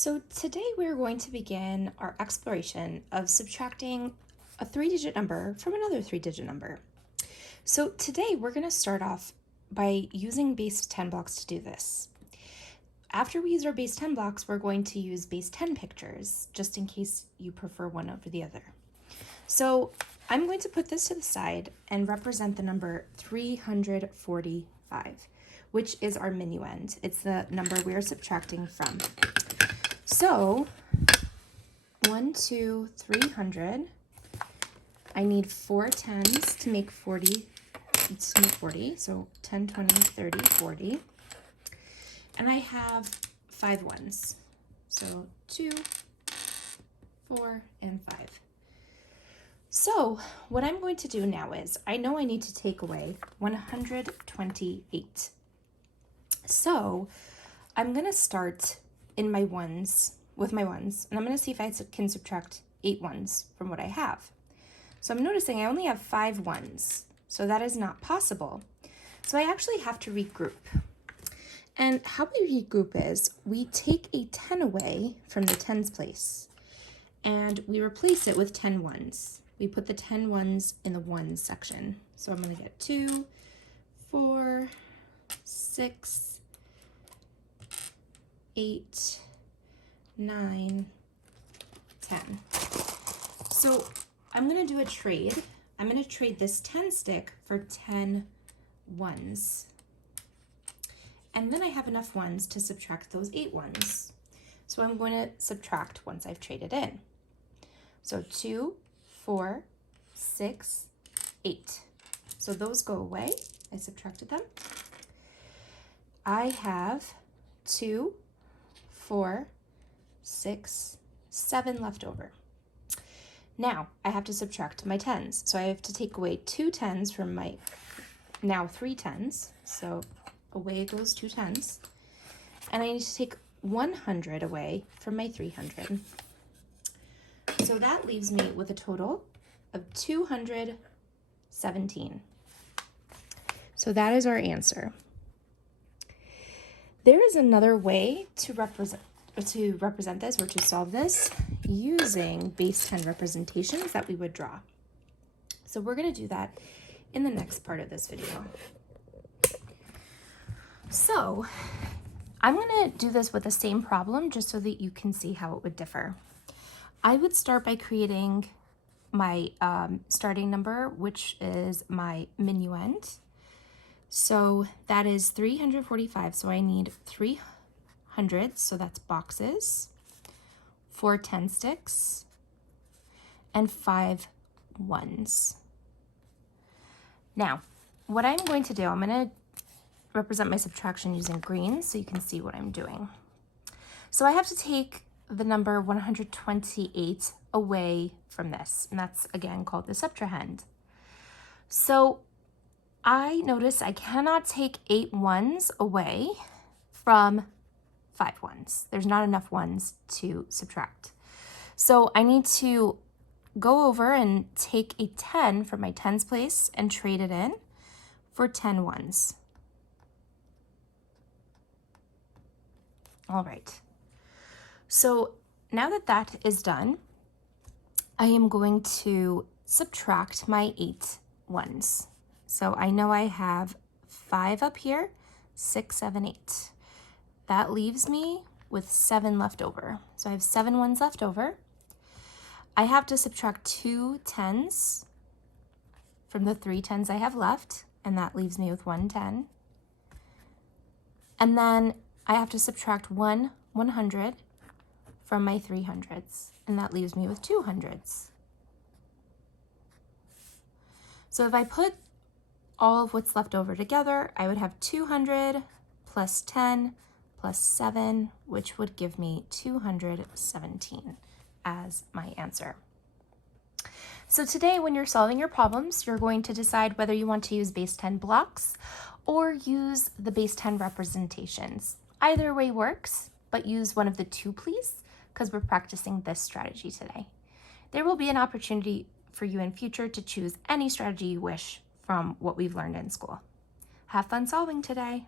So today we're going to begin our exploration of subtracting a 3-digit number from another 3-digit number. So today we're going to start off by using base 10 blocks to do this. After we use our base 10 blocks, we're going to use base 10 pictures, just in case you prefer one over the other. So I'm going to put this to the side and represent the number 345, which is our minuend. It's the number we're subtracting from. So 1, 2, 300. I need 4 tens to make 40. So 10, 20, 30, 40. And I have 5 ones. So 2, 4, and 5. So what I'm going to do now is, I know I need to take away 128. So I'm going to start in my ones, with my ones, and I'm going to see if I can subtract 8 ones from what I have. So I'm noticing I only have 5 ones, so that is not possible. So I actually have to regroup. And how we regroup is, we take a 10 away from the tens place, and we replace it with 10 ones. We put the 10 ones in the ones section. So I'm going to get 2, 4, 6, 8, 9, 10. So I'm going to do a trade. I'm going to trade this 10 stick for 10 ones. And then I have enough ones to subtract those 8 ones. So I'm going to subtract once I've traded in. So 2, 4, 6, 8. So those go away. I subtracted them. I have 2, 4, 6, 7 left over. Now I have to subtract my tens. So I have to take away 2 tens from my now 3 tens. So away goes 2 tens. And I need to take 100 away from my 300. So that leaves me with a total of 217. So that is our answer. There is another way to represent this or to solve this using base 10 representations that we would draw. So we're going to do that in the next part of this video. So I'm going to do this with the same problem just so that you can see how it would differ. I would start by creating my starting number, which is my minuend. So that is 345. So I need 300, so that's boxes, 4 10 sticks, and 5 ones. Now, what I'm going to do, I'm going to represent my subtraction using green so you can see what I'm doing. So I have to take the number 128 away from this, and that's again called the subtrahend. So I notice I cannot take 8 ones away from 5 ones. There's not enough ones to subtract. So I need to go over and take a 10 from my tens place and trade it in for 10 ones. All right. So now that that is done, I am going to subtract my 8 ones. So I know I have 5 up here, 6, 7, 8. That leaves me with 7 left over. So I have 7 ones left over. I have to subtract 2 tens from the 3 tens I have left, and that leaves me with 1 10. And then I have to subtract 1 100 from my 300s, and that leaves me with 200s. So if I put all of what's left over together, I would have 200 plus 10 plus 7, which would give me 217 as my answer. So today, when you're solving your problems, you're going to decide whether you want to use base 10 blocks or use the base 10 representations. Either way works, but use one of the two, please, because we're practicing this strategy today. There will be an opportunity for you in future to choose any strategy you wish from what we've learned in school. Have fun solving today.